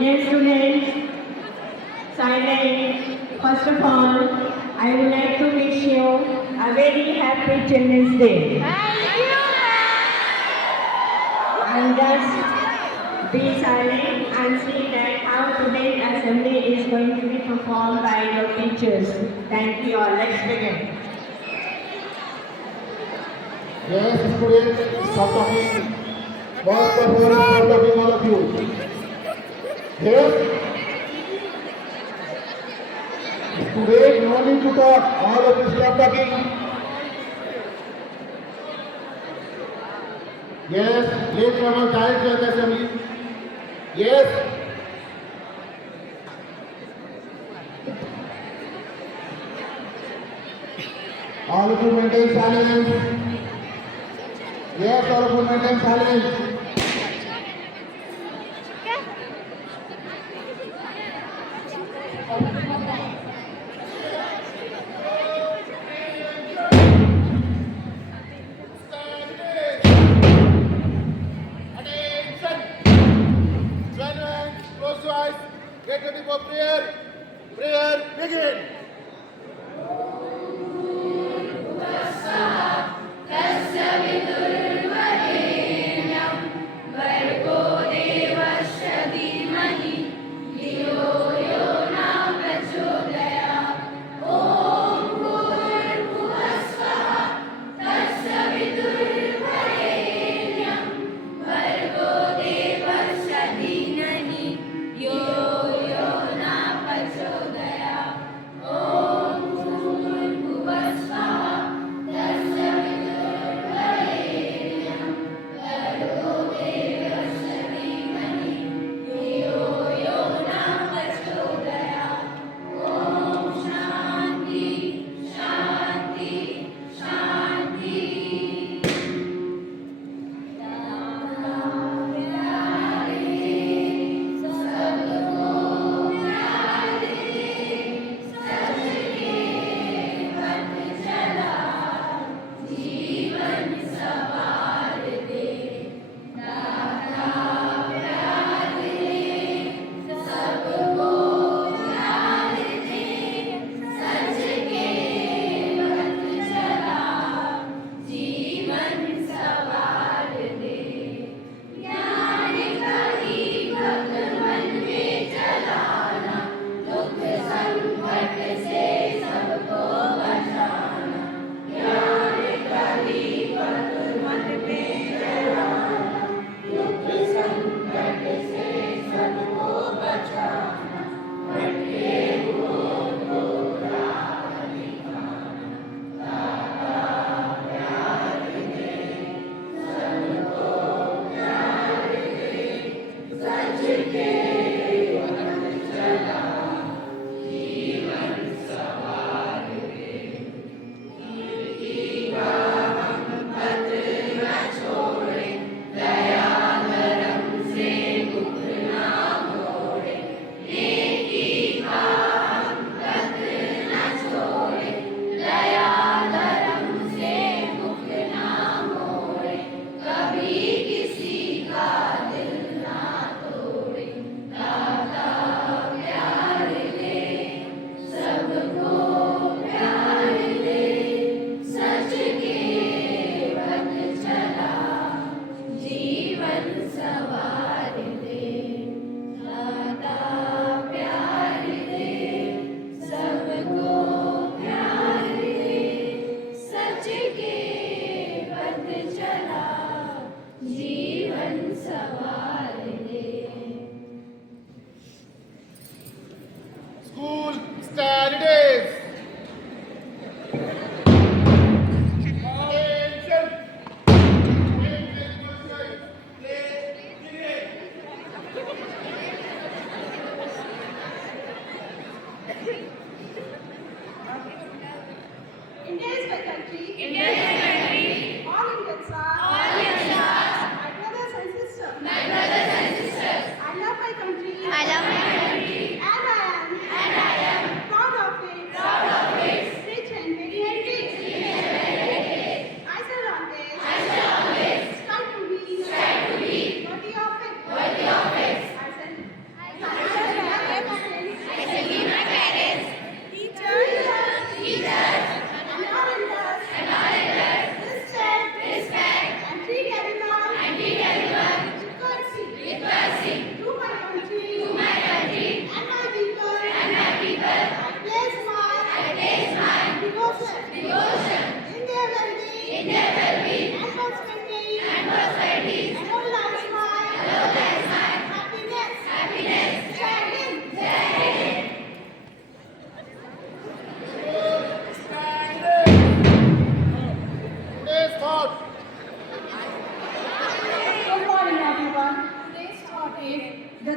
Yes, students, silent. First of all, I would like to wish you a very happy Children's Day. And just be silent and see that how today's assembly is going to be performed by your teachers. Thank you all. Let's begin. Yes, students, stop talking. Boss, stop talking, all of you. Yes. Students, no need to talk. All of you stop talking. Yes, please come on, direct to the assembly. Yes. All of you maintain silence. Yes, all of you maintain silence. Close your eyes. Get ready for prayer. Prayer, begin.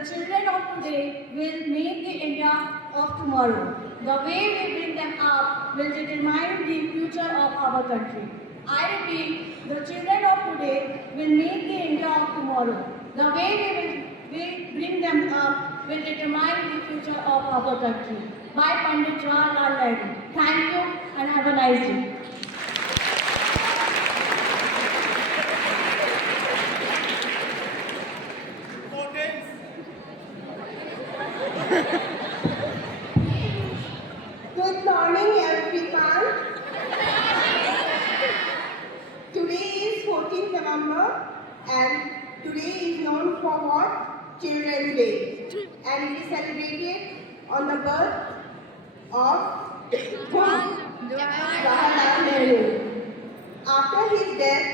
children of today will make the India of tomorrow. The way we bring them up will determine the future of our country. I repeat, the children of today will make the India of tomorrow. The way we bring them up will determine the future of our country. By Pandit Jawaharlal Nehru. Thank you and have a nice day. Good morning, everyone. Today is 14th November, and today is known for what? Children's Day. And it is celebrated on the birth of Jawaharlal Nehru. After his death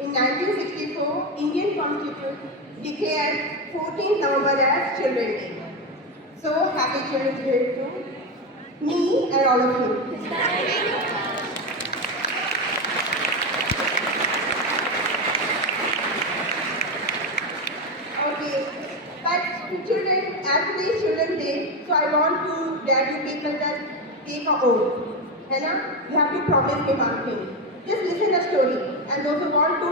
in 1964, Indian Constitution declared 14th November as Children's Day. So happy Children's Day to me and all of you. Okay, but children, as today's Children's Day, so I want to that you people that take a oath. है ना? You have to promise me one thing. Just listen the story, and those who want to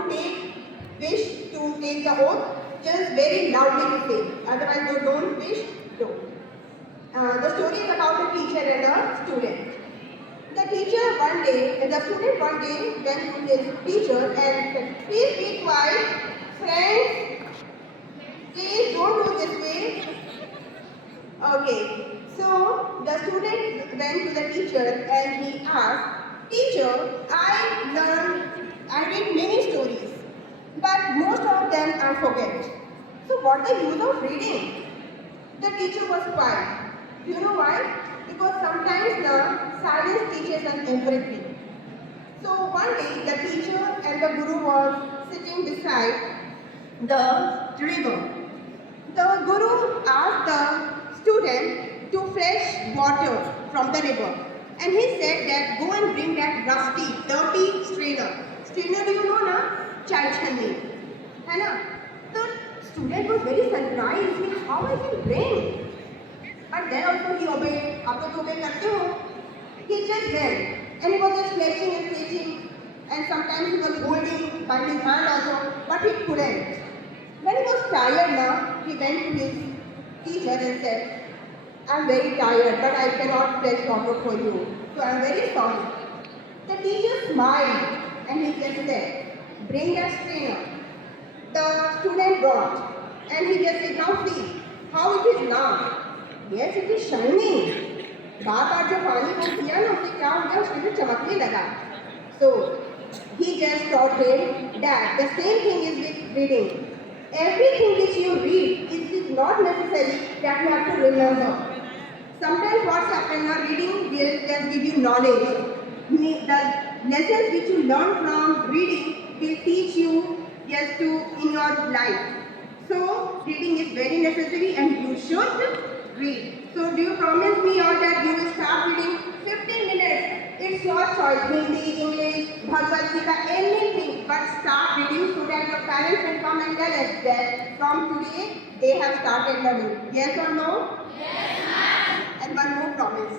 wish to take the oath, just very loudly to say. Otherwise, they don't wish, don't. The story is about a teacher and a student. The student one day went to his teacher and said, "Please be quiet, friends. Please don't do this way." Okay, so the student went to the teacher and he asked, "Teacher, I read many stories, but most of them I forget. So what the use of reading?" The teacher was quiet. Do you know why? Because sometimes the silence teaches us everything. So one day the teacher and the guru was sitting beside the river. The guru asked the student to fetch water from the river. And he said that go and bring that rusty, dirty strainer. Strainer, do you know na? Chai chhani. है ना? The student was very surprised. How I can bring? But then also he obeyed. आप तो obey करते हो. He just went and he was just fetching and fetching, and sometimes he was holding by his hand also, but he couldn't. When he was tired now, he went to his teacher and said, "I'm very tired, but I cannot fetch water for you. So I'm very sorry." The teacher smiled and he just said, "Bring that strainer." The student brought, and he just said, "Now see how it is now. Yes, it is shining." बार-बार जो पानी को किया ना, उससे क्या हो गया? उसमें चमकने लगा. So he just taught him that the same thing is with reading. Everything which you read, it is not necessary that you have to remember. Sometimes what's happened now, reading will just give you knowledge. The lessons which you learn from reading will teach you just to in your life. So reading is very necessary and you should read. So do you promise me all that you will start reading 15 minutes? It's your choice. Hindi, English, Bhagavad Gita, anything. But start reading so that your parents will come and tell us that from today they have started learning. Yes or no? Yes, ma'am. And one more promise.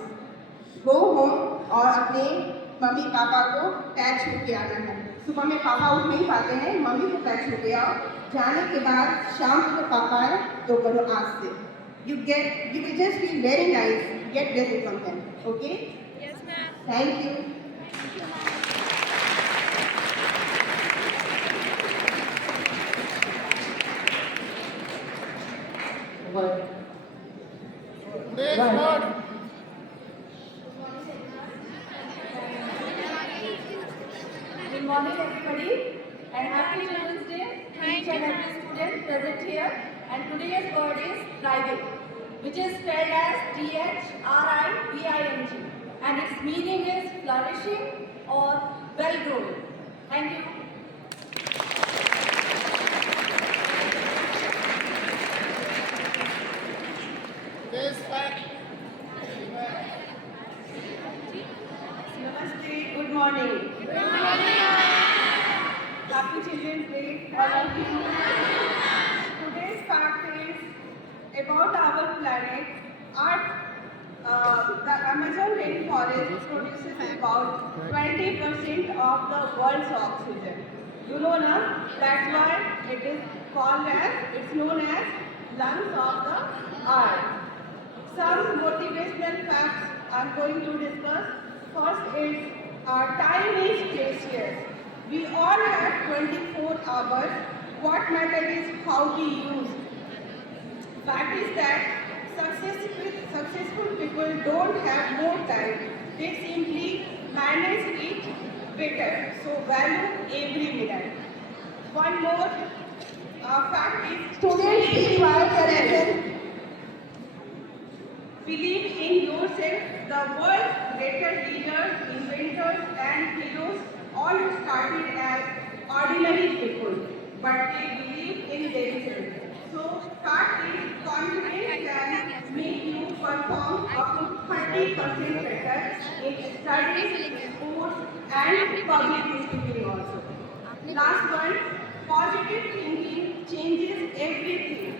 Go home और अपने mummy papa को पैर छू के आना है. सुबह में पापा उठ नहीं पाते हैं, मम्मी को पैर छू के आओ. जाने के बाद शाम को पापा आए तो करो आज से. You will just feel very nice. Get blessing from them. Okay? Yes, ma'am. Thank you. Next one. Good morning, everybody, and happy Children's Day to each and every student present here. And today's word is thriving, which is spelled as THRIVING, and its meaning is flourishing or well-growing. Thank you. This back. Namaste, good morning. Good morning. Happy Children's Day, all of you. Today's fact is about our planet, the Amazon rainforest produces about 20% of the world's oxygen. You know now, that's why it's known as lungs of the earth. Some motivational facts I'm going to discuss. First is time is precious. We all have 24 hours. What matters is how we use. Fact is that successful people don't have more time. They simply manage it better. So value every minute. One more fact is Students require correction. believe in yourself. The world's greatest leaders, inventors, and heroes all started as ordinary people, but they believe in themselves. So, start is confidence can make you perform up to 30% better in studies, sports, and public speaking also. Last one, positive thinking changes everything.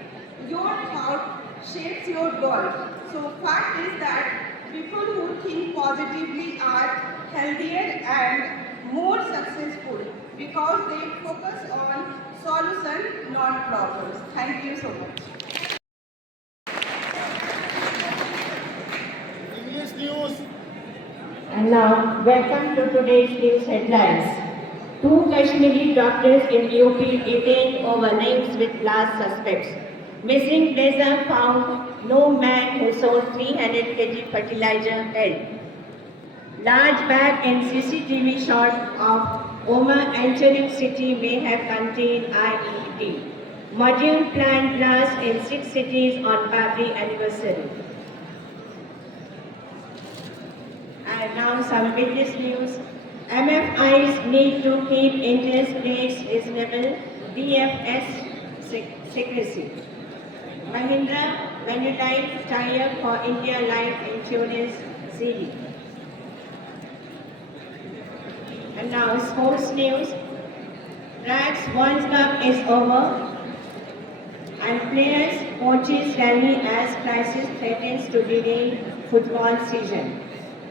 Your thought shapes your world. So fact is that people who think positively are healthier and more successful because they focus on solution, not problems. Thank you so much. English news. And now, welcome to today's news headlines. Two Kashmiri doctors in UP detained over names with last suspects. Missing blazer found. No man who sold 300 kg fertilizer held. Large bag and CCTV shot of Omar entering city may have contained IED. Module plant blast in 6 cities on Babri anniversary. And now some business news. MFIs need to keep interest rates reasonable. DFS secrecy. Mahindra Manulife tie-up for India Life Insurance series. And now sports news. Rats World Cup is over and players, coaches rally as crisis threatens to delay football season.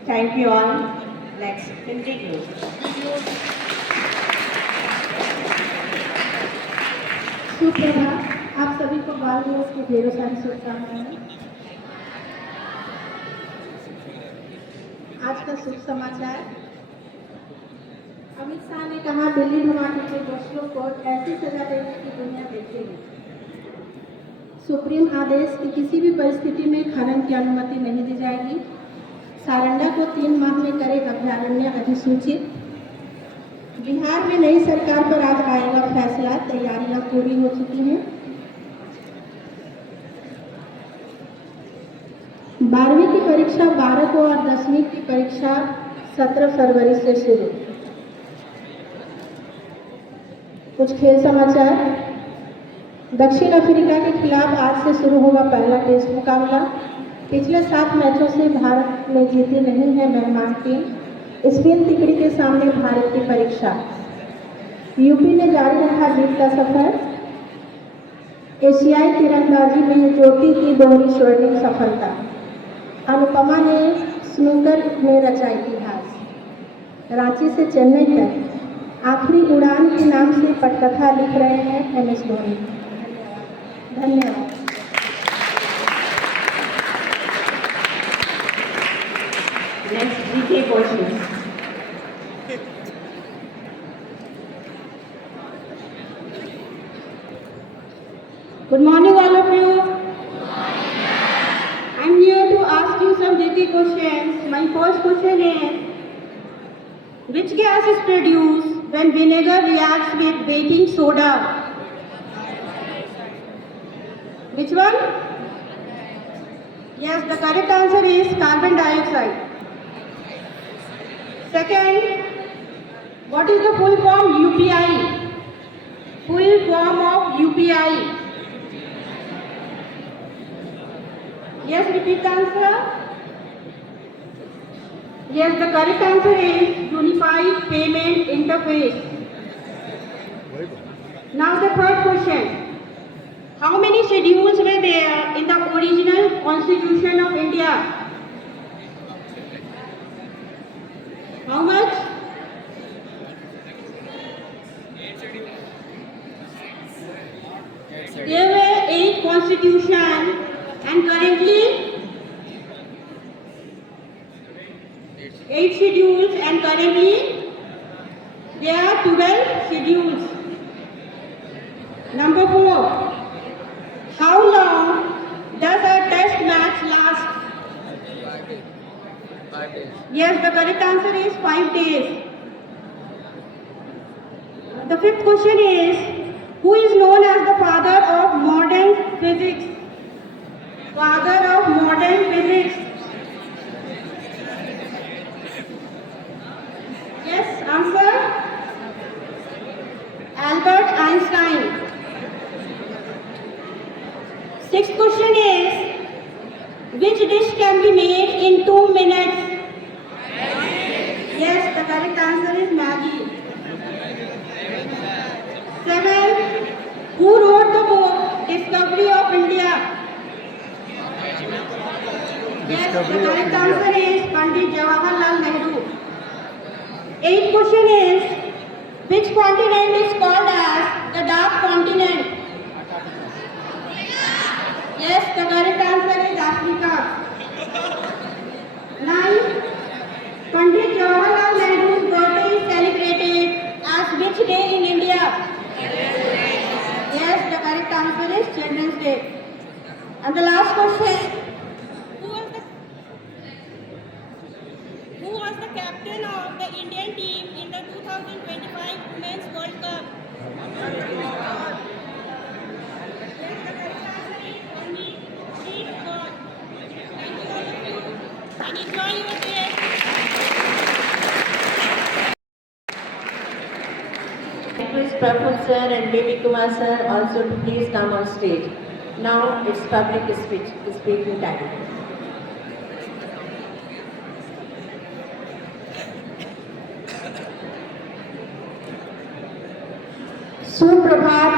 Thank you all. Let's continue. सुप्रभात, आप सभी को बाल दिवस की ढेरों सारी शुभकामनाएं। आज का शुभ समाचार, अमित शाह ने कहा दिल्ली धमाके के दोषियों को ऐसी सजा देने की दुनिया देखेगी। सुप्रीम आदेश की किसी भी परिस्थिति में खनन की अनुमति नहीं दी जाएगी। सारंडा को 3 माह में करे अभयारण्य अधिसूचित। बिहार में नई सरकार पर आज आएगा फैसला, तैयारियां पूरी हो चुकी हैं। 12वीं की परीक्षा 12 को और 10वीं की परीक्षा 17 फरवरी से शुरू। कुछ खेल समाचार। दक्षिण अफ्रीका के खिलाफ आज से शुरू होगा पहला टेस्ट मुकाबला। पिछले 7 मैचों से भारत में जीती नहीं है मेहमान टीम। स्पिन तिकड़ी के सामने भारत की परीक्षा। यूपी ने जारी रखा जीत का सफर। एशियाई तीरंदाजी में ज्योति की दोहरी स्वर्णिम सफलता। अनुपमा ने स्नूकर में रचा इतिहास। रांची से चेन्नई तक आखिरी उड़ान के नाम से पटकथा लिख रहे हैं MS धोनी। धन्यवाद। Next GK questions. Good morning, all of you. I'm here to ask you some GK questions. My first question is, which gas is produced when vinegar reacts with baking soda? Which one? Yes, the correct answer is carbon dioxide. Second, what is the full form UPI? Full form of UPI. Yes, repeat the answer. Yes, the correct answer is Unified Payment Interface. Now the third question. How many schedules were there in the original Constitution of India? How much? There were 8 constitution and currently 8 schedules and currently there are 12 schedules. Number 4. How long does a test match last? 5 days. Yes, the correct answer is 5 days. The 5th question is, who is known as the father of modern physics? Father of modern physics. Yes, answer. Albert Einstein. 6th question is, which dish can be made in 2 minutes? Yes, the correct answer is Maggi. 7. Who wrote the book Discovery of India? Yes, the correct answer is Pandit Jawaharlal Nehru. 8th question is, which continent is called as the dark continent? Yes, the correct answer is Africa. 9. Pandit Jawaharlal Nehru's birthday is celebrated as which day in India? Yes, the correct answer is Children's Day. And the last question. Who was the captain of the Indian team in the 2025 Women's World Cup? And enjoy your day. Request Praful sir and Baby Kumar sir also to please come on stage. Now it's public speaking time. सुप्रभात।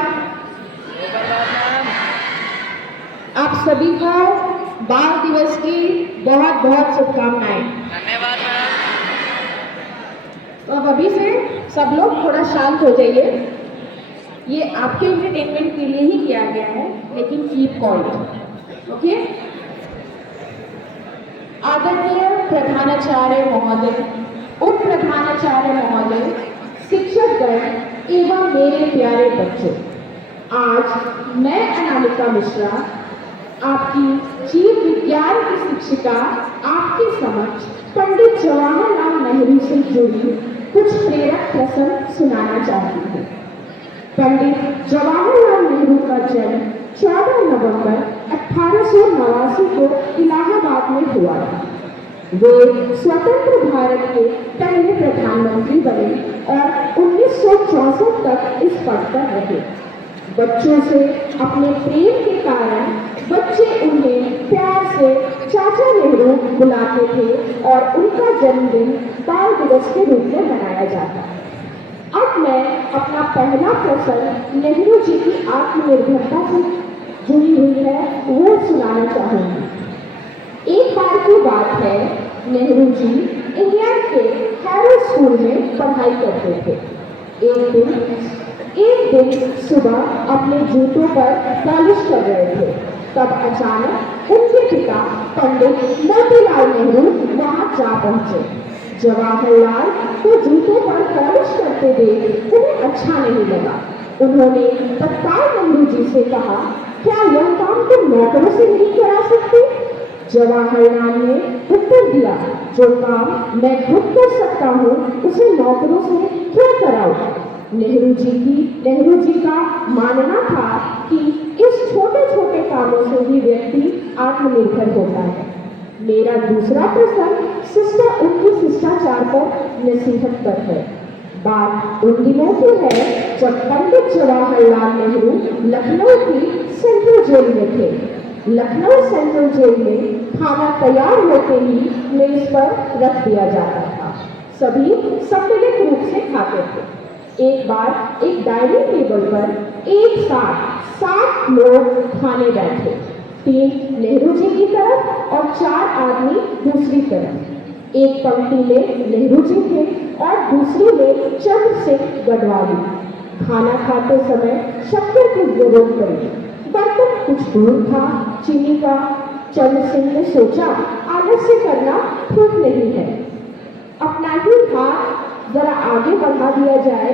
आप सभी को बाल दिवस की बहुत बहुत शुभकामनाएं। धन्यवाद मैम। तो अब अभी से सब लोग थोड़ा शांत हो जाइए। ये आपके एंटरटेनमेंट के लिए ही किया गया है, लेकिन कीप क्वाइट, ओके। आदरणीय प्रधानाचार्य महोदय, उप प्रधानाचार्य महोदय, शिक्षकगण एवं मेरे प्यारे बच्चों, आज मैं अनामिका मिश्रा, आपकी जीव विज्ञान की शिक्षिका, आपके समक्ष पंडित जवाहरलाल नेहरू से जुड़ी कुछ प्रेरक प्रसंग सुनाना चाहती हूँ। पंडित जवाहरलाल नेहरू का जन्म 14 नवंबर 1889 को इलाहाबाद में हुआ था। वे स्वतंत्र भारत के पहले प्रधानमंत्री बने और 1964 तक इस पद पर रहे। बच्चों से अपने प्रेम के कारण बच्चे उन्हें प्यार से चाचा नेहरू बुलाते थे और उनका जन्मदिन बाल दिवस के रूप में मनाया जाता है। अब मैं अपना पहला प्रसंग नेहरू जी की आत्मनिर्भरता से जुड़ी हुई है वो सुनाना चाहूंगी। एक बार की बात है, नेहरू जी इंग्लैंड के हैरो स्कूल में पढ़ाई करते थे। एक दिन सुबह अपने जूतों पर पॉलिश कर रहे थे, तब अचानक उनके पिता पंडित मोतीलाल नेहरू वहां जा पहुंचे। जवाहरलाल को जूतों पर पॉलिश करते देख उन्हें अच्छा नहीं लगा। उन्होंने तत्काल नेहरू जी से कहा, क्या यह काम तुम नौकरों से नहीं करा सकते? जवाहरलाल ने उत्तर दिया, जो काम मैं खुद कर सकता हूँ उसे नौकरों से क्यों कराऊं? नेहरू जी का मानना था कि इस छोटे छोटे कामों से ही व्यक्ति आत्मनिर्भर होता है। मेरा दूसरा प्रसंग उनकी शिष्टाचार पर नसीहत पर है। बात उन दिनों की है जब पंडित जवाहरलाल नेहरू लखनऊ की सेंट्रल जेल में थे। लखनऊ सेंट्रल जेल में खाना तैयार होते ही मेज पर रख दिया जाता था। सभी सम्मिलित रूप से खाते थे। एक बार एक डाइनिंग टेबल पर एक साथ 7 लोग खाने बैठे, 3 नेहरू जी की तरफ और 4 आदमी दूसरी तरफ। एक पंक्ति में नेहरू जी थे और दूसरी में चंद्र सिंह गढ़वाली। खाना खाते समय शक्कर की जरूरत पड़ी, बर्तन कुछ दूर था चीनी का। चंद्र सिंह ने सोचा आलस्य करना ठीक नहीं है, अपना ही हाथ जरा आगे बढ़ा दिया जाए,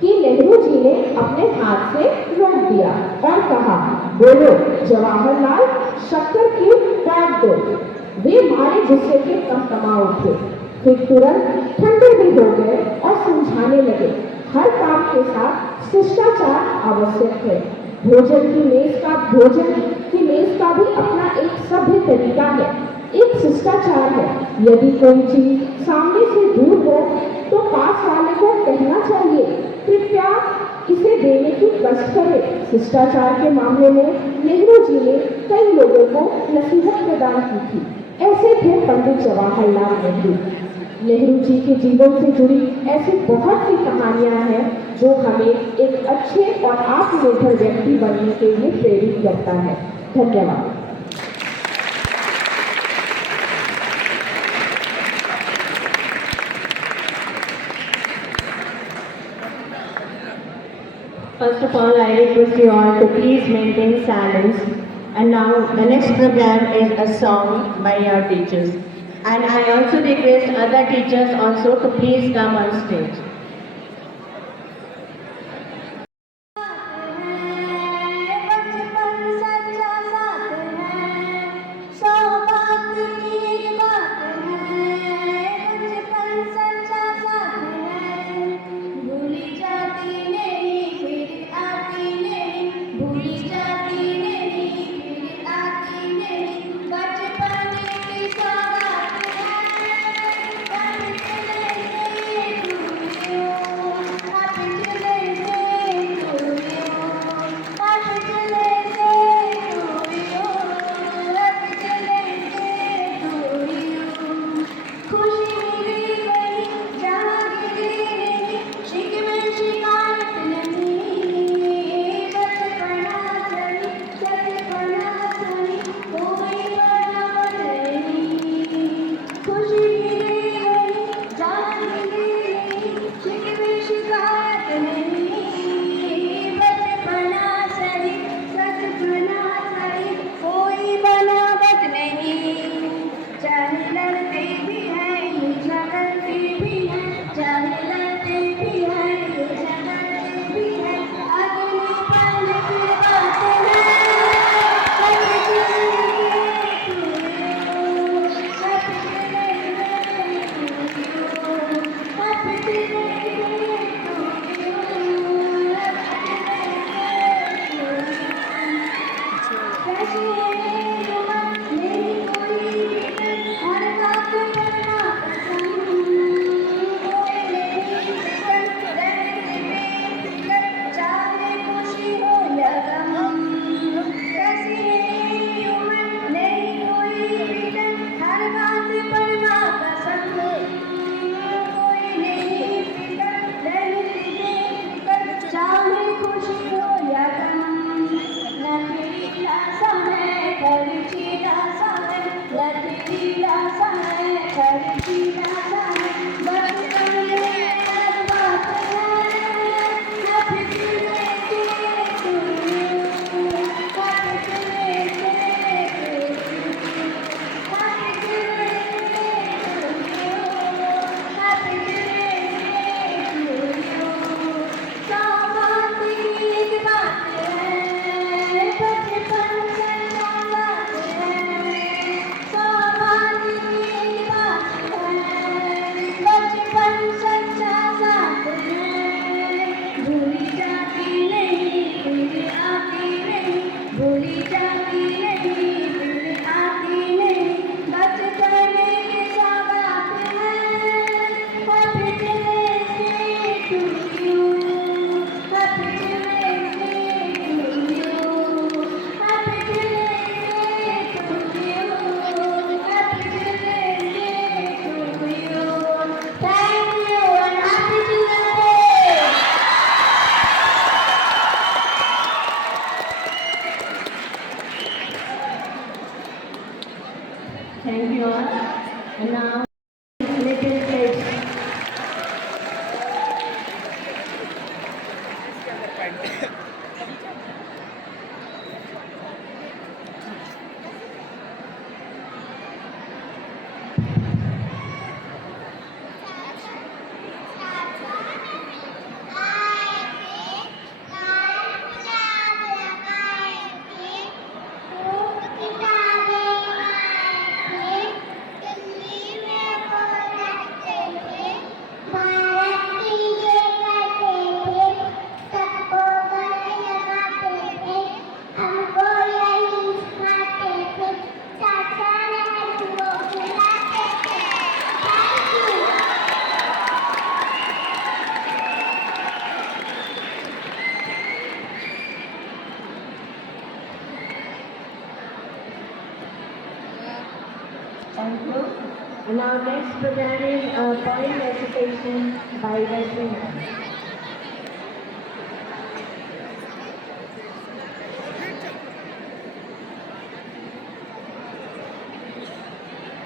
कि नेहरू जी ने अपने हाथ से रोक दिया और कहा, बोलो जवाहरलाल, शक्कर की बात दो। वे मारे गुस्से के कमा उठे, फिर तुरंत ठंडे भी हो गए और समझाने लगे, हर काम के साथ शिष्टाचार आवश्यक है। भोजन की मेज का भी अपना एक सभ्य तरीका है, एक शिष्टाचार है। यदि कोई चीज सामने से दूर हो तो पास वाले को कहना चाहिए, कृपया इसे देने की कष्ट करें। शिष्टाचार के मामले में नेहरू जी ने कई लोगों को नसीहत प्रदान की थी। ऐसे थे पंडित जवाहरलाल नेहरू। नेहरू जी के जीवन से जुड़ी ऐसी बहुत सी कहानियां हैं जो हमें एक अच्छे और आत्मनिर्भर व्यक्ति बनने के लिए प्रेरित करता है। धन्यवाद। First of all, I request you all to please maintain silence. And now the next program is a song by your teachers. And I also request other teachers also to please come on stage. बचपन सच्चा साथ है, सौभाग्य की एक बात है। बचपन सच्चा साथ है, भूली जाती नहीं फिर आती नहीं, भूली जाती नहीं फिर आती नहीं। बचपन की सौगात है, बनते नहीं दूर Thank you. And our next program is a poem recitation by Rashmi.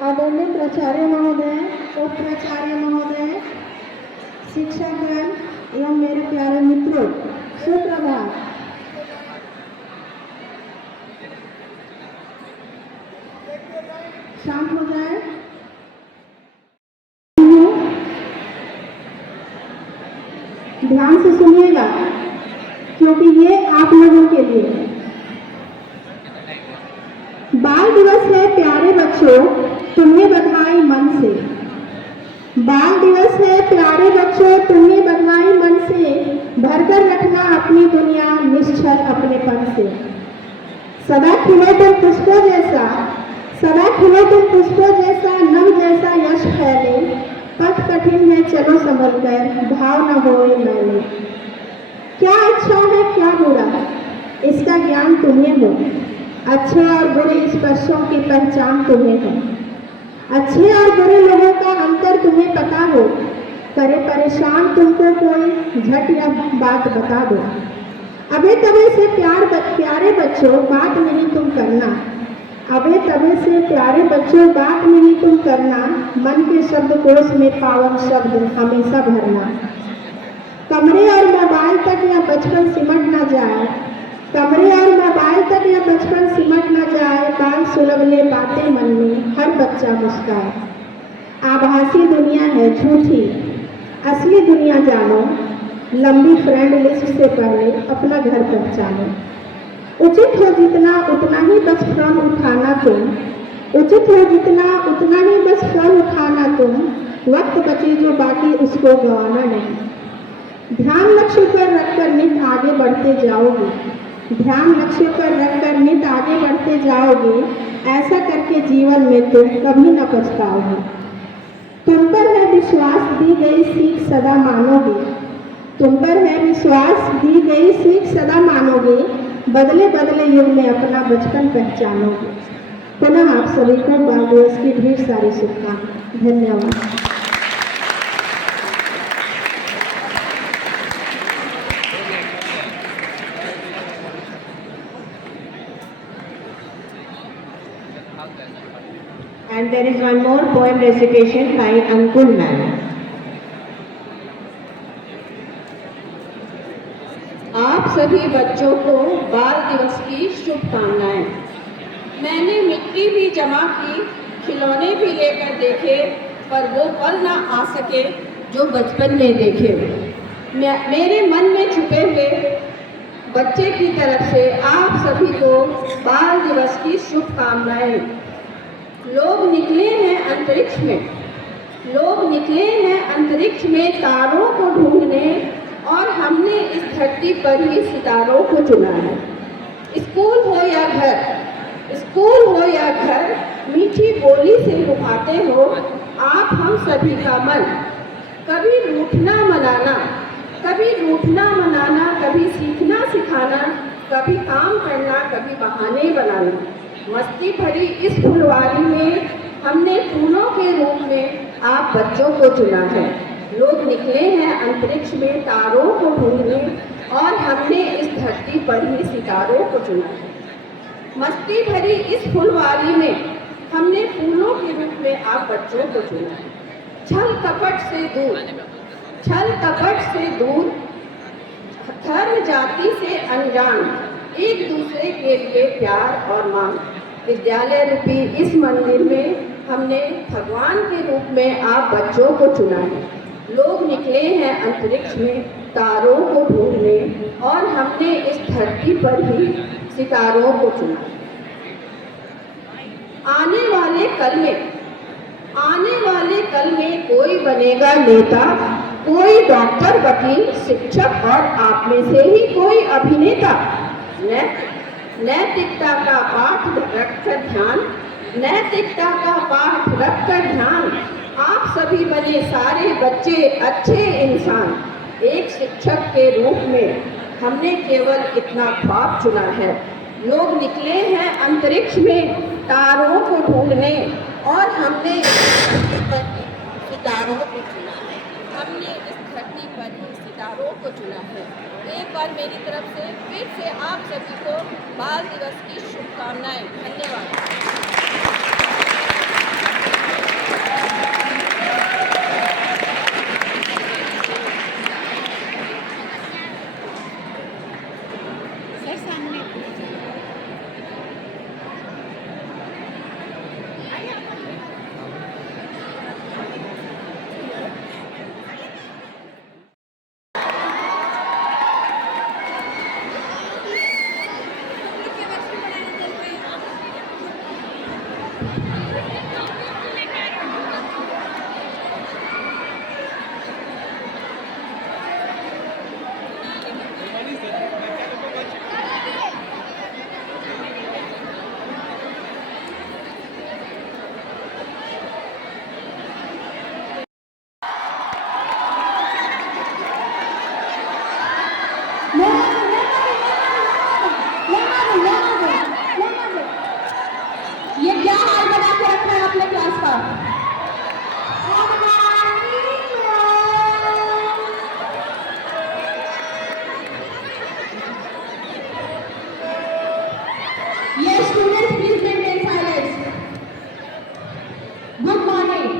आदरणीय प्राचार्य महोदय, उप प्राचार्य महोदय, शिक्षकगण एवं मेरे प्यारे मित्रों, सुप्रभात। शांत हो जाए। ध्यान से सुनिएगा क्योंकि ये आप लोगों के लिए है। बाल दिवस है प्यारे बच्चों, तुम्हें बधाई मन से। बाल दिवस है प्यारे बच्चों, तुम्हें बधाई मन से। भरकर रखना अपनी दुनिया निश्चल अपनेपन से। सदा खिले तुम पुष्पों जैसा, सदा खिले तुम पुष्पों जैसा, नभ जैसा यश फैले। पथ कठिन है चलो संभल कर, भाव न होए मैले। क्या अच्छा है क्या बुरा, इसका ज्ञान तुम्हें हो। अच्छे और बुरे स्पर्शों की पहचान तुम्हें है। अच्छे और बुरे लोगों का अंतर तुम्हें पता हो। करे परेशान तुमको कोई, झट या बात बता दो। अबे तबे से प्यारे बच्चों बात नहीं तुम करना। अबे तबे से प्यारे बच्चों बात नहीं तुम करना। मन के शब्दकोश में पावन शब्द हमेशा भरना। कमरे और मोबाइल तक या बचपन सिमट ना जाए। कमरे और मोबाइल तक या बचपन सिमट ना जाए। बाल सुलभ ले बातें मन में, हर बच्चा मुस्काए। आभासी दुनिया है झूठी, असली दुनिया जानो। लंबी फ्रेंड लिस्ट से पहले अपना घर पहचानो। उचित हो जितना उतना ही बस फॉर्म उठाना तुम। उचित हो जितना उतना ही बस फॉर्म उठाना तुम। वक्त बचे जो बाकी उसको गंवाना नहीं। ध्यान लक्ष्य पर रखकर नित आगे बढ़ते जाओगे। ध्यान लक्ष्य पर रखकर नित आगे बढ़ते जाओगे। ऐसा करके जीवन में तुम कभी न पछताओगे। तुम पर है विश्वास, दी गई सीख सदा मानोगे। तुम पर है विश्वास, दी गई सीख सदा मानोगे। बदले बदले युग में अपना बचपन पहचानोगे। पुनः आप सभी को बाल दिवस की ढेर सारी शुभकामनाएं। धन्यवाद। And there is one more poem recitation by Ankul ma'am. आप सभी बच्चों को बाल दिवस की शुभकामनाएं। मैंने मिट्टी भी जमा की, खिलौने भी लेकर देखे, पर वो पल ना आ सके जो बचपन में देखे। मेरे मन में छुपे हुए बच्चे की तरफ से आप सभी को बाल दिवस की शुभकामनाएं। लोग निकले हैं अंतरिक्ष में, लोग निकले हैं अंतरिक्ष में तारों को ढूंढने, और हमने इस धरती पर ही सितारों को चुना है। स्कूल हो या घर, स्कूल हो या घर, मीठी बोली से लुभाते हो आप हम सभी का मन। कभी रूठना मनाना, कभी रूठना मनाना, कभी सीखना सिखाना, कभी काम करना, कभी बहाने बनाना। मस्ती भरी इस फुलवारी में हमने फूलों के रूप में आप बच्चों को चुना है। लोग निकले हैं अंतरिक्ष में तारों को ढूंढने, और हमने इस धरती पर ही सितारों को चुना है। मस्ती भरी इस फुलवारी में हमने फूलों के रूप में आप बच्चों को चुना है। छल कपट से दूर, छल कपट से दूर, हर धर्म जाति से अनजान, एक दूसरे के लिए प्यार और मान। विद्यालय रूपी इस मंदिर में हमने भगवान के रूप में आप बच्चों को चुना है। लोग निकले हैं अंतरिक्ष में तारों को ढूंढने, और हमने इस धरती पर ही सितारों को चुना। आने वाले कल में कोई बनेगा नेता, कोई डॉक्टर, वकील, शिक्षक, और आप में से ही कोई अभिनेता। नैतिकता का पाठ रखकर ध्यान, आप सभी बने सारे बच्चे अच्छे इंसान। एक शिक्षक के रूप में हमने केवल इतना ख्वाब चुना है। लोग निकले हैं अंतरिक्ष में तारों को ढूंढने, और हमने सितारों को चुना है। हमने इस धरती पर ही सितारों को चुना है। एक बार मेरी तरफ से फिर से आप सभी को बाल दिवस की शुभकामनाएं। धन्यवाद। ये क्या हाल बना के रखा है आपने क्लास का? ये students please maintain silence. Good morning.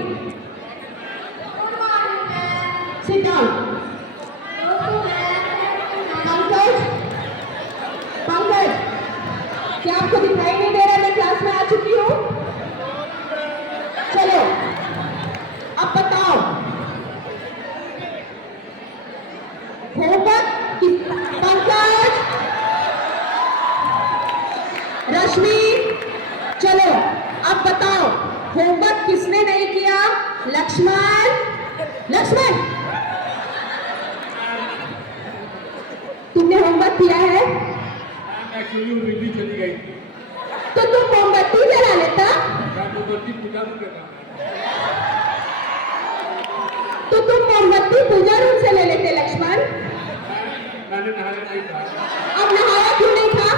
Sit down. Pankaj, क्या आपको दिखाई नहीं दे रहा मैं क्लास में आ चुकी हूँ? चलो अब बताओ, होमवर्क पंकज, रश्मि, चलो अब बताओ होमवर्क किसने नहीं किया? लक्ष्मण, लक्ष्मण तुमने होमवर्क किया है? एक्चुअली वो बिजली चली गई, तो तुम मोमबत्ती जला लेता। तो तुम मोमबत्ती पूजा रूम से ले लेते लक्ष्मण। मैंने नहाया नहीं था। अब नहाया क्यों नहीं था?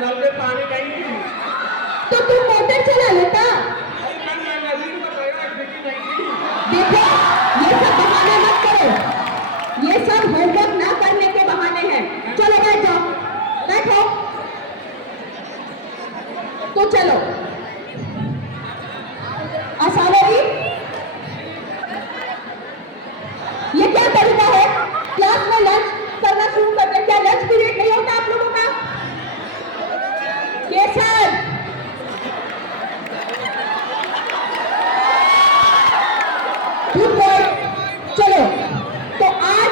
नल में पानी नहीं थी। तो तुम मोटर चला लेता। देखो, ये सब बहाने मत करो, ये सब होमवर्क ना करने के बहाने हैं। चलो बैठ जाओ, बैठो। तो चलो असावरी, ये क्या तरीका है? क्लास में लंच करना शुरू कर दें। क्या लंच पीरियड नहीं होता आप लोगों का? केसर, गुड बॉय। चलो, तो आज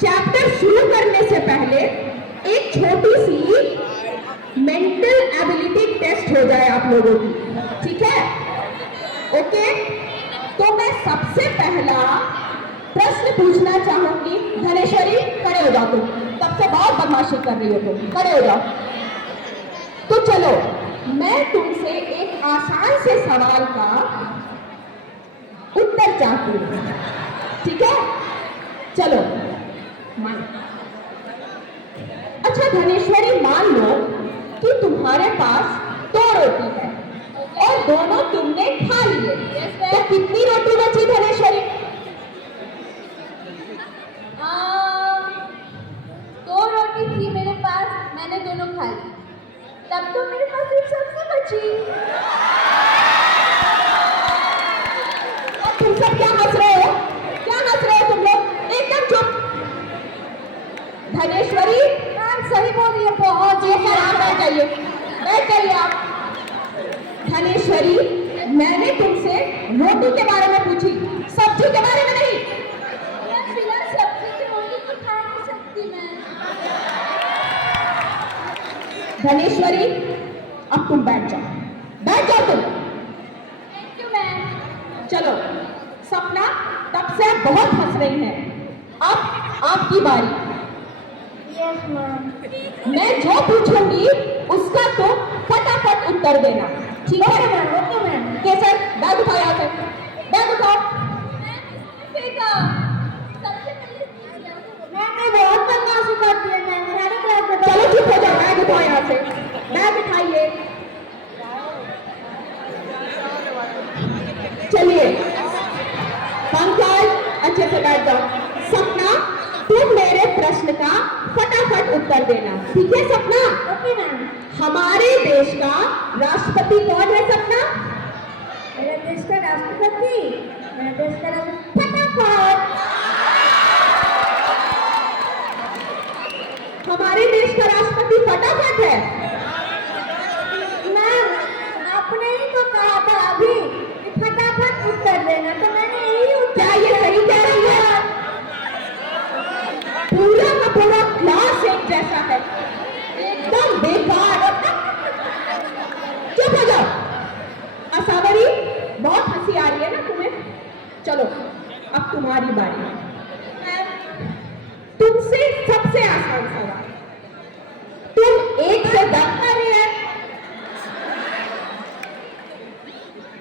चैप्टर शुरू करने से पहले एक छोटी सी मेंटल एबिलिटी टेस्ट हो जाए आप लोगों की, ठीक है? ओके, तो मैं सबसे पहला प्रश्न पूछना चाहूंगी। धनेश्वरी खड़े हो जाओ, तुम तब से बहुत बदमाशी कर रही हो, तुम खड़े हो जाओ। तो चलो मैं तुमसे एक आसान से सवाल का उत्तर चाहती हूँ, ठीक है? चलो अच्छा धनेश्वरी, मान लो कि तुम्हारे पास 2 रोटी है और दोनों तुमने खा लिए, तो कितनी रोटी बची धनेश्वरी? 2 रोटी थी मेरे पास, मैंने दोनों खा ली, तब तो मेरे पास एक सब्जी बची। तुम सब क्या हंस रहे हो? क्या हंस रहे हो तुम लोग? एकदम चुप। धनेश्वरी मैम सही बोल रही है, बहुत जी सर, आप बैठ जाइए, बैठ जाइए आप। धनेश्वरी, मैंने तुमसे रोटी के बारे में पूछी, सब्जी के बारे में नहीं। मैं बिना सब्जी के रोटी तो खा नहीं सकती मैं। धनेश्वरी, अब तुम बैठ जाओ, बैठ जाओ तुम। Thank you ma'am. चलो सपना, तब से आप बहुत हंस रही हैं, अब आपकी बारी। Yes ma'am. मैं जो पूछूंगी उसका तो फटाफट उत्तर देना, ठीक है? Okay ma'am. केसर, बैग उठाओ यहाँ से, बैग उठाओ। फेंका। सबसे पहले मैंने बहुत बदमाशी करती है मैम, सारे क्लास में। चलो चुप हो जाओ, बैग उठाओ यहाँ से, बैग उठाइए। चलिए पंकज, अच्छे से बैठ जाओ। सपना, तुम मेरे प्रश्न का फटाफट उत्तर देना, ठीक है सपना? Okay ma'am. हमारे देश का राष्ट्रपति कौन है सपना? मेरे देश का राष्ट्रपति, मेरे देश का फटाफट। हमारे देश का राष्ट्रपति फटाफट है। मैम आपने ही तो कहा था अभी कि फटाफट उत्तर देना, तो मैंने यही उत्तर। क्या ये सही कह रही है? पूरा का पूरा क्लास एक जैसा है, एकदम बेकार। चुप हो जाओ। असावरी, बहुत हंसी आ रही है ना तुम्हें? चलो अब तुम्हारी बारी। तुमसे सबसे आसान सवाल, तुम 1 से 10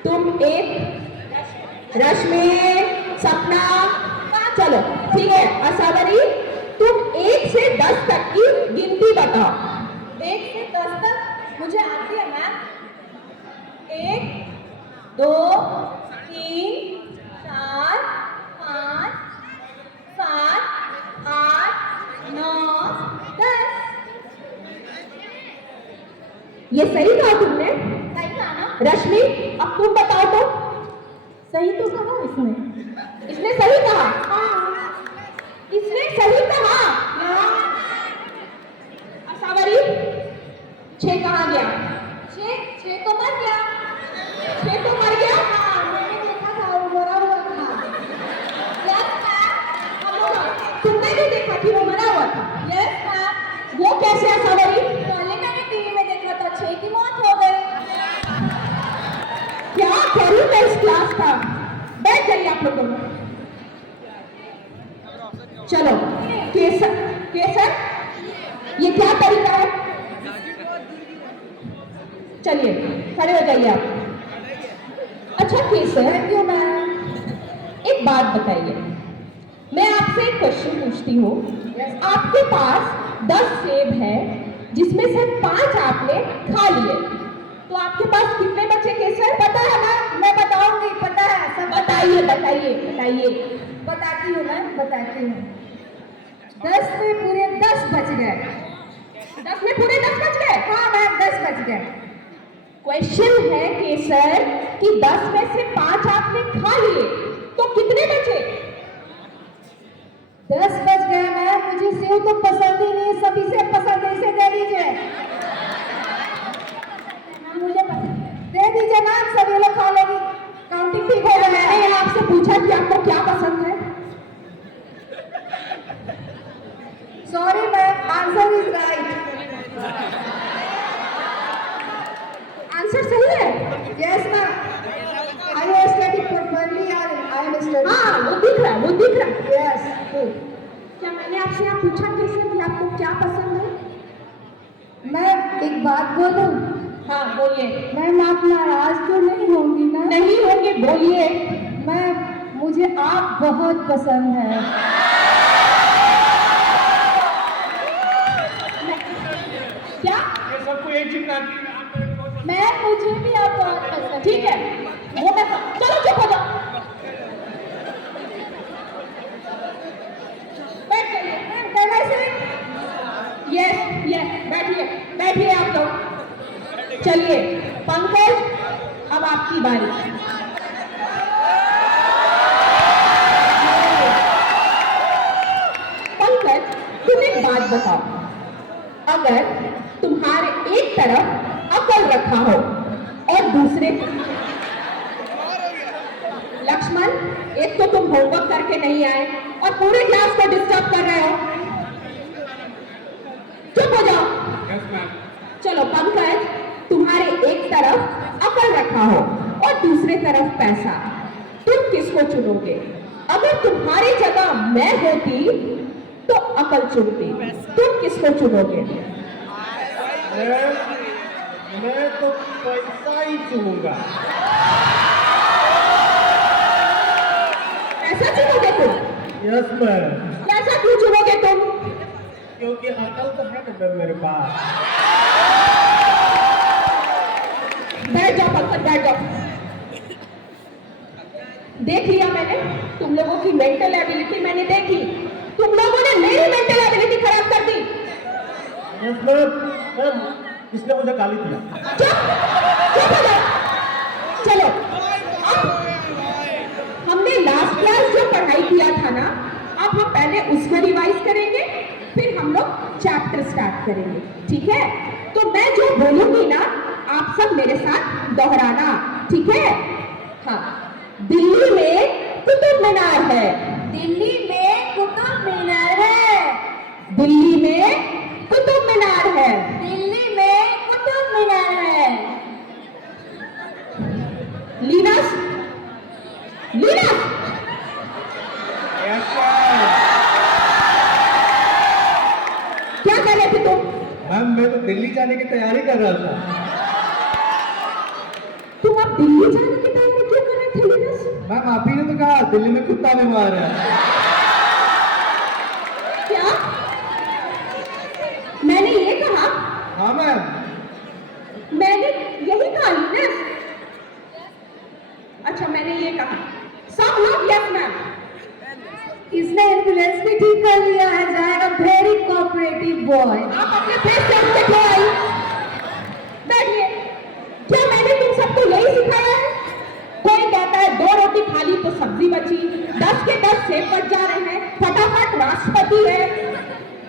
तुम एक रश्मि, सपना, चलो ठीक है। असावरी, तुम 1 से 10 तक की गिनती बताओ। 1 से 10 तक मुझे आती है मैम। 1, 2, 3, 4, 5, 7, 8, 9, 10। ये सही कहा तुमने। सही कहा ना? रश्मि, अब तुम बताओ तो। सही तो कहा इसने। इसने सही कहा? हाँ। इसने सही कहा। असावरी, 6 कहाँ गया? 6 तो मर गया। 6 तो मर गया। हाँ, मैंने देखा था, वो मरा हुआ था। Yes ma'am. तुमने भी देखा कि वो मरा हुआ था? Yes ma'am. वो कैसे असावरी? पहले मैंने टीवी में देखा था, 6 की मौत हो गई। क्या करूं मैं इस क्लास का? बैठ जाइए आप लोग दोनों। चलो केसर, केसर, ये क्या तरीका है? चलिए खड़े हो जाइए आप। अच्छा केसर, क्यों मैम, एक बात बताइए, मैं आपसे एक क्वेश्चन पूछती हूँ। आपके पास 10 सेब है, जिसमें से 5 आपने खा लिए, तो आपके पास कितने बचे केसर? पता है मैम, मैं बताऊंगी, पता है सब। बताइए बताइए बताइए। बताती हूँ मैम, बताती हूँ। 10 में पूरे 10 बच गए। 10 में पूरे 10 बच गए? हाँ मैम, 10 बच गए। क्वेश्चन है केसर कि 10 में से 5 आपने खा लिए, तो कितने बचे? 10 बच गए मैम। मुझे सेव तो पसंद ही नहीं, सभी से पसंद है, इसे दे दीजिए। मुझे दे दीजिए मैम, सभी लोग खा लेगी, काउंटिंग ठीक होगा। मैंने आपसे पूछा कि आपको क्या पसंद है? Sorry ma'am, answer is right. Answer सही है? Yes ma'am. I have studied properly and I am studying. हाँ वो दिख रहा है, वो दिख रहा है। यस। क्या मैंने आपसे यहाँ पूछा केसर कि आपको क्या पसंद है? मैं एक बात बोलूं? हाँ बोलिए। मैम आप नाराज तो नहीं होंगी ना? नहीं होंगे, बोलिए। मैम मुझे आप बहुत पसंद है। क्या? सबको एक चिपकाती मैम मुझे भी आप बहुत पसंद है। ठीक है, वो मैं चलो चुप हो जाओ, बैठ जाइए। मैम कैन आई से? यस यस, बैठिए बैठिए आप लोग। चलिए पंकज, अब आपकी बारी। पंकज, तुम एक बात बताओ, अगर तुम्हारे एक तरफ अकल रखा हो और दूसरे लक्ष्मण, एक तो तुम होमवर्क करके नहीं आए और पूरे क्लास को डिस्टर्ब कर रहे हो। चुप हो जाओ। चलो पंकज, तुम्हारे एक तरफ अकल रखा हो और दूसरे तरफ पैसा, तुम किसको चुनोगे? अगर तुम्हारी जगह मैं होती तो अकल चुनती, तुम किसको चुनोगे? मैं तो पैसा ही चुनूंगा। पैसा चुनोगे तुम? यस मैम, पैसा क्यों चुनोगे तुम? क्योंकि अकल तो है ना मैम मेरे पास। बैठ जाओ पंकज, बैठ जाओ। देख लिया मैंने, तुम लोगों की मेंटल एबिलिटी मैंने देखी, तुम लोगों ने मेरी मेंटल एबिलिटी खराब कर दी। यस मैम, इसने मुझे गाली दिया। चुप हो जाओ। चलो, अब हमने लास्ट क्लास जो पढ़ाई किया था ना, अब हम पहले उसको रिवाइज करेंगे, फिर हम लोग चैप्टर स्टार्ट करेंगे, ठीक है? तो मैं जो बोलूंगी ना, आप सब मेरे साथ दोहराना, ठीक है? हाँ, दिल्ली में कुतुब मीनार है। दिल्ली में कुतुब मीनार है। दिल्ली में कुतुब मीनार है। दिल्ली में कुतुब मीनार है। Lions, Lions, yes ma'am. क्या कर रहे थे तुम? मैम मैं तो दिल्ली जाने की तैयारी कर रहा था। तुम अब दिल्ली जाने की तैयारी क्यों कर रहे थे लीनस? मैम आप ही ने तो कहा दिल्ली में कुत्ता बीमार है। क्या मैंने ये कहा? हाँ मैम। मैंने यही कहा लीनस? अच्छा, मैंने ये कहा। सब लोग यस मैम। इसने एम्बुलेंस भी ठीक कर लिया है। जाएगा वेरी कोऑपरेटिव बॉय। आप अपने फेस से उठ के क्यों आई? बैठिए। क्या मैंने तुम सबको यही सिखाया है? कोई कहता है 2 रोटी खा ली तो सब्जी बची, 10 के 10 सेब बच जा रहे हैं, फटाफट राष्ट्रपति है,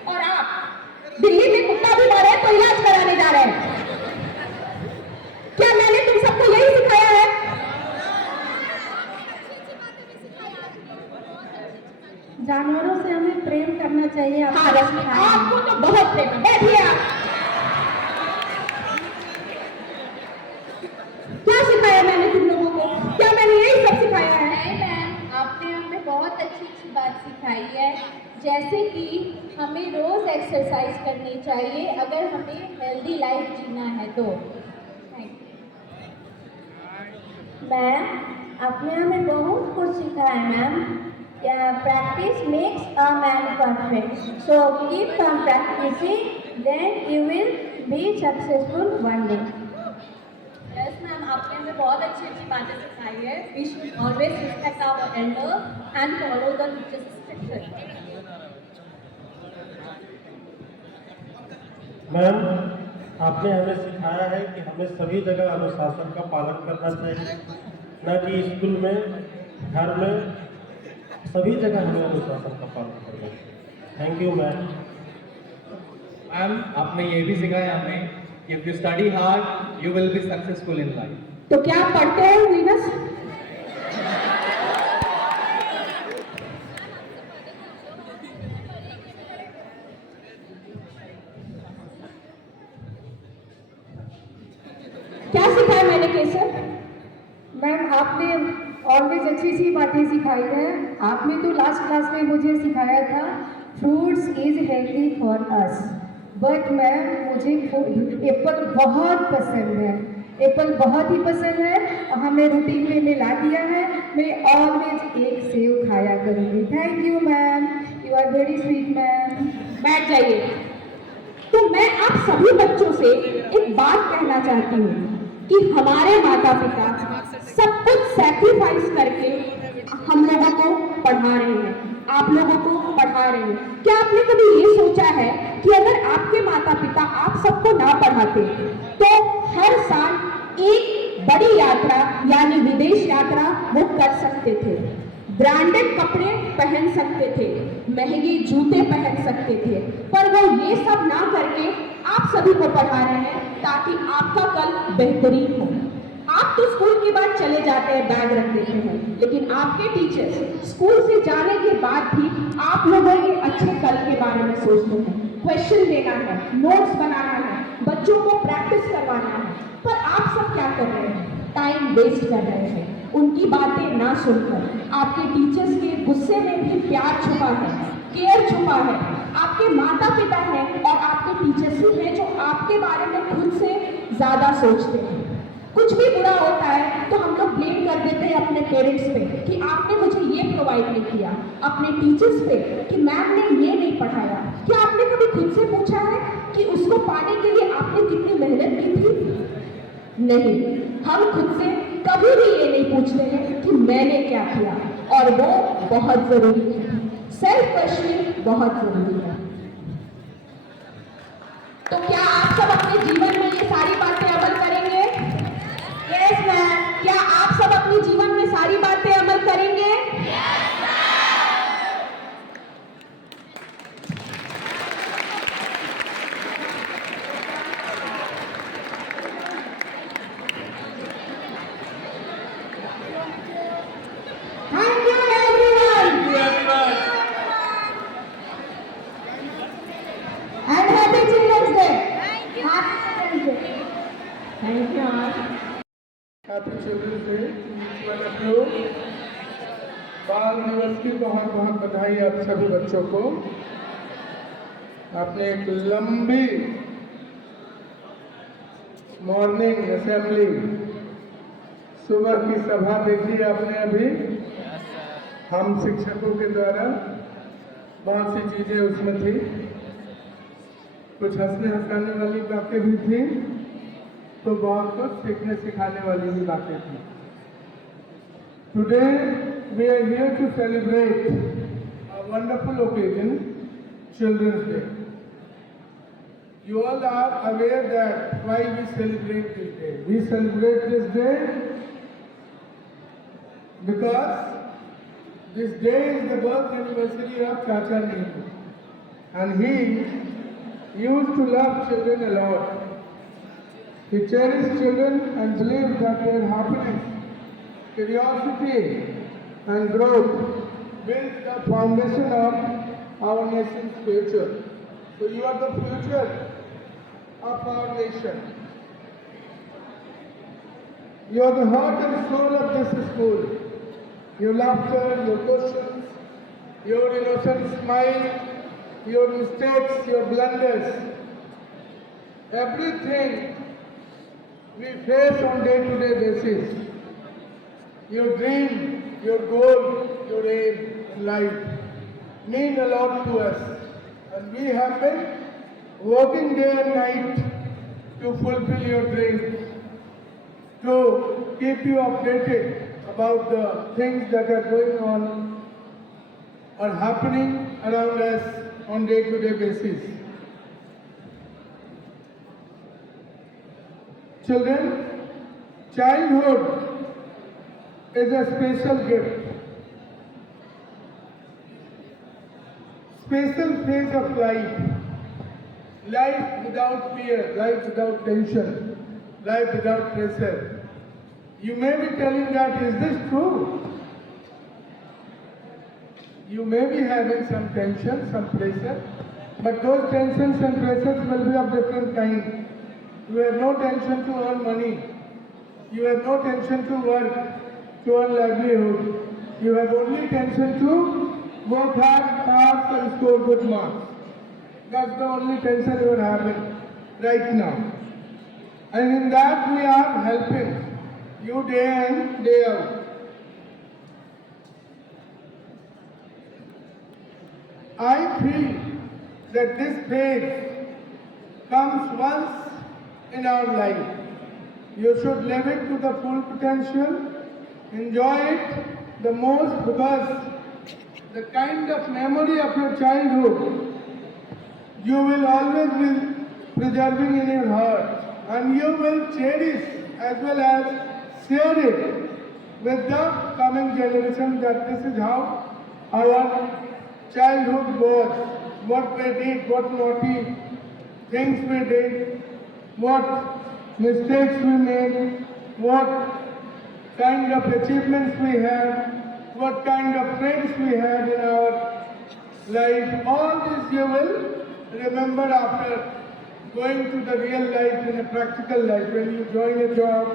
और आप दिल्ली में कुत्ता बीमार है तो इलाज कराने जा रहे हैं। क्या मैंने तुम सबको यही सिखाया है? जानवरों से हमें प्रेम करना चाहिए। हाँ रश्मि, आपको तो बहुत प्रेम है। बैठिए आप। क्या सिखाया मैंने तुम लोगों को? क्या मैंने यही सब सिखाया है? नहीं मैम, आपने हमें बहुत अच्छी अच्छी बात सिखाई है, जैसे कि हमें रोज एक्सरसाइज करनी चाहिए अगर हमें हेल्दी लाइफ जीना है तो। मैम, आपने हमें बहुत कुछ सिखाया है ma'am. Practice makes a man perfect, so keep on practising, then you will be successful one day. Yes ma'am, आपने हमें बहुत अच्छी अच्छी बातें सिखाई है। We should always respect our elder and follow the teachers instruction. Ma'am आपने हमें सिखाया है कि हमें सभी जगह अनुशासन का पालन करना चाहिए, न कि स्कूल में, घर में, सभी जगह हमें अनुशासन का पालन करना चाहिए। Thank you ma'am. मैम आपने ये भी सिखाया हमें, if you study hard you will be successful in life. तो क्या आप पढ़ते हैं लीनस? क्या सिखाया मैंने केसर? मैम, आपने ऑलवेज अच्छी अच्छी बातें सिखाई है। आपने तो लास्ट क्लास में मुझे सिखाया था fruits is healthy for us, but ma'am मुझे एप्पल बहुत पसंद है। एप्पल बहुत ही पसंद है, हमें रूटीन में मिला दिया है। मैं ऑलवेज एक सेव खाया करूँगी। Thank you ma'am, you are very sweet ma'am. बैठ जाइए। तो मैं आप सभी बच्चों से एक बात कहना चाहती हूँ कि हमारे माता पिता सब कुछ सैक्रिफाइस करके हम लोगों को पढ़ा रहे हैं, आप लोगों को पढ़ा रहे हैं। क्या आपने कभी ये सोचा है कि अगर आपके माता पिता आप सबको ना पढ़ाते तो हर साल एक बड़ी यात्रा यानी विदेश यात्रा वो कर सकते थे? ब्रांडेड कपड़े पहन सकते थे, महंगे जूते पहन सकते थे, पर वो ये सब ना करके आप सभी को पढ़ा रहे हैं ताकि आपका कल बेहतरीन हो। आप तो स्कूल के बाद चले जाते हैं, बैग रख देते हैं, लेकिन आपके टीचर्स स्कूल से जाने के बाद भी आप लोगों के अच्छे कल के बारे में सोचते हैं। क्वेश्चन देना है, नोट्स बनाना है, बच्चों को प्रैक्टिस करवाना है, पर आप सब क्या कर रहे हैं? टाइम वेस्ट कर रहे हैं। उनकी बातें ना सुनकर आपके टीचर्स के गुस्से में भी प्यार छुपा है, केयर छुपा है। आपके माता पिता हैं और आपके टीचर्स ही हैं जो आपके बारे में खुद से ज्यादा सोचते हैं। कुछ भी बुरा होता है तो हम लोग ब्लेम कर देते हैं अपने पेरेंट्स पे कि आपने मुझे ये प्रोवाइड नहीं किया, अपने टीचर्स पे कि मैम ने ये नहीं पढ़ाया। क्या आपने कभी खुद से पूछा है कि उसको पाने के लिए आपने कितनी मेहनत की थी? नहीं, हम खुद से कभी भी ये नहीं पूछते हैं कि मैंने क्या किया, और वो बहुत जरूरी है। सेल्फ क्वेश्चनिंग बहुत जरूरी है। तो क्या आप सब अपने जीवन में ये सारी बातें अमल करेंगे? Yes, ma'am. क्या आप सब अपने जीवन में सारी बातें अमल करेंगे? Thank you, everyone. And happy Children's Day. Happy Children's Day. Thank you all. Happy children's day to all of you. बाल दिवस की बहुत बहुत बधाई आप सभी बच्चों को। आपने एक लंबी मॉर्निंग असेंबली, सुबह की सभा देखी आपने अभी हम शिक्षकों के द्वारा। बहुत सी चीजें उसमें थी, कुछ हंसने हंसाने वाली बातें भी थी, तो बहुत कुछ सीखने सिखाने वाली भी बातें थी। Today we are here to celebrate a wonderful occasion, Children's Day. You all are aware that why we celebrate this day. We celebrate this day because this day is the birth anniversary of Chacha Nehru, and he used to love children a lot. He cherished children and believed that their happiness, curiosity and growth build the foundation of our nation's future. So you are the future of our nation. You are the heart and soul of this school. Your laughter, your questions, your innocent smile, your mistakes, your blunders, everything we face on day-to-day basis. Your dream, your goal, your aim in life mean a lot to us, and we have been working day and night to fulfill your dreams, to keep you updated about the things that are going on or happening around us on day-to-day basis. Children, childhood is a special gift, special phase of life, life without fear, life without tension, life without pressure. You may be telling that, is this true? You may be having some tension, some pressure, but those tensions and pressures will be of different kind. You have no tension to earn money. You have no tension to work, to earn livelihood. You have only tension to work hard, pass and score good marks. That's the only tension you are having right now. And in that we are helping you day in, day out. I feel that this phase comes once in our life. You should live it to the full potential, enjoy it the most, because the kind of memory of your childhood you will always be preserving in your heart, and you will cherish as well as share it with the coming generation that this is how our childhood was, what we did, what naughty things we did, what mistakes we made, what kind of achievements we had, what kind of friends we had in our life. All this you will remember after going to the real life, in a practical life. When you join a job,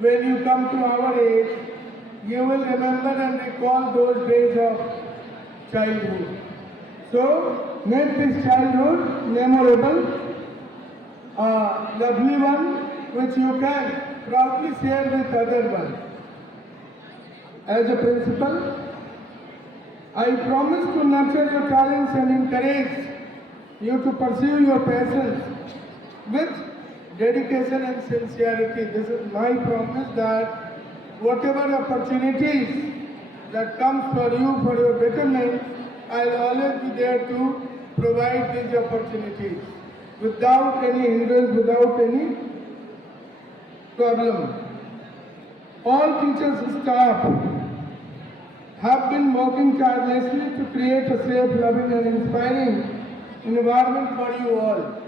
when you come to our age, you will remember and recall those days of childhood. So, make this childhood memorable, a lovely one, which you can proudly share with other one. As a principal, I promise to nurture your talents and encourage you to pursue your passions with dedication and sincerity. This is my promise that whatever opportunities that comes for you, for your betterment, I'll always be there to provide these opportunities without any hindrance, without any problem. All teachers and staff have been working tirelessly to create a safe, loving and inspiring environment for you all.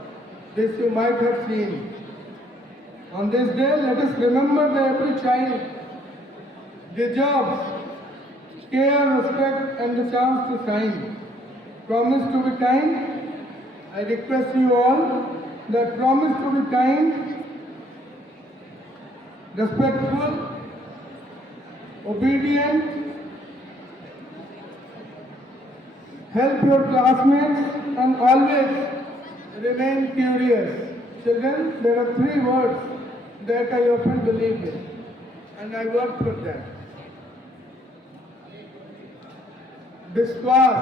This you might have seen. On this day, let us remember that every child deserves care, respect and the chance to shine. Promise to be kind. I request you all that promise to be kind, respectful, obedient, help your classmates and always remain curious. Children, there are 3 words that I often believe in and I work for them. विश्वास,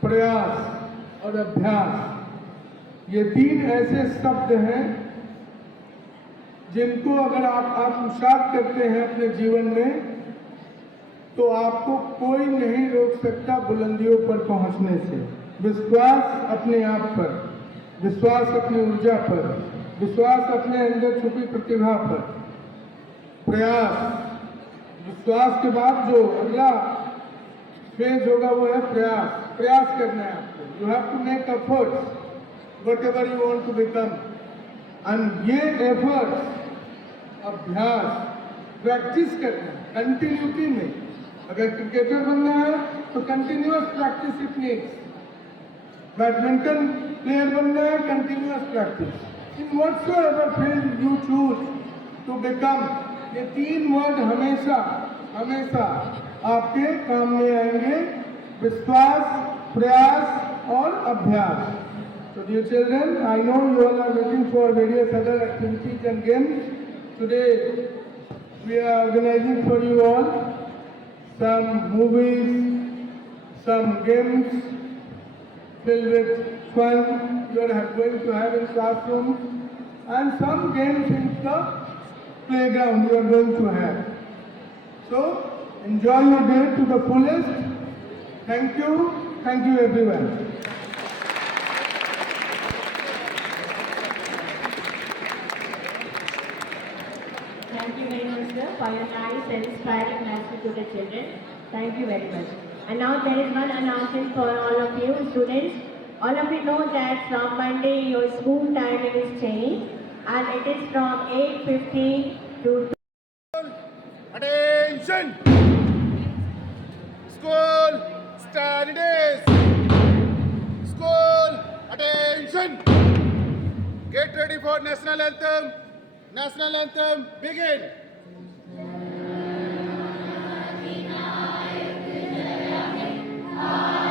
प्रयास और अभ्यास, ये 3 ऐसे शब्द हैं जिनको अगर आप आत्मसात करते हैं अपने जीवन में तो आपको कोई नहीं रोक सकता बुलंदियों पर पहुंचने से। विश्वास अपने आप पर, विश्वास अपनी ऊर्जा पर, विश्वास अपने अंदर छुपी प्रतिभा पर, प्रयास, विश्वास के बाद जो अगला फेज होगा वो है प्रयास। प्रयास करना है आपको। You have to make efforts whatever you want to become, and ये एफर्ट्स अभ्यास, प्रैक्टिस करना है कंटिन्यूटी में। अगर क्रिकेटर बनना है तो continuous practice it needs. Badminton player बनना है, continuous practice. In whatsoever field you choose to become, ये 3 वर्ड हमेशा हमेशा आपके काम में आएंगे। विश्वास, प्रयास और अभ्यास। So dear children, I know you all are waiting for various other activities and games. Today we are organizing for you all some movies, some games filled with fun you are going to have in classroom, and some games in the playground you are going to have. So enjoy your day to the fullest. Thank you everyone. Thank you very much, sir, for your nice and inspiring message to the children. Thank you very much. And now there is one announcement for all of you students. All of you know that from Monday your school timing is changed and it is from 8:15 to Attention! School studies! School attention! Get ready for national anthem. National anthem begin. Ah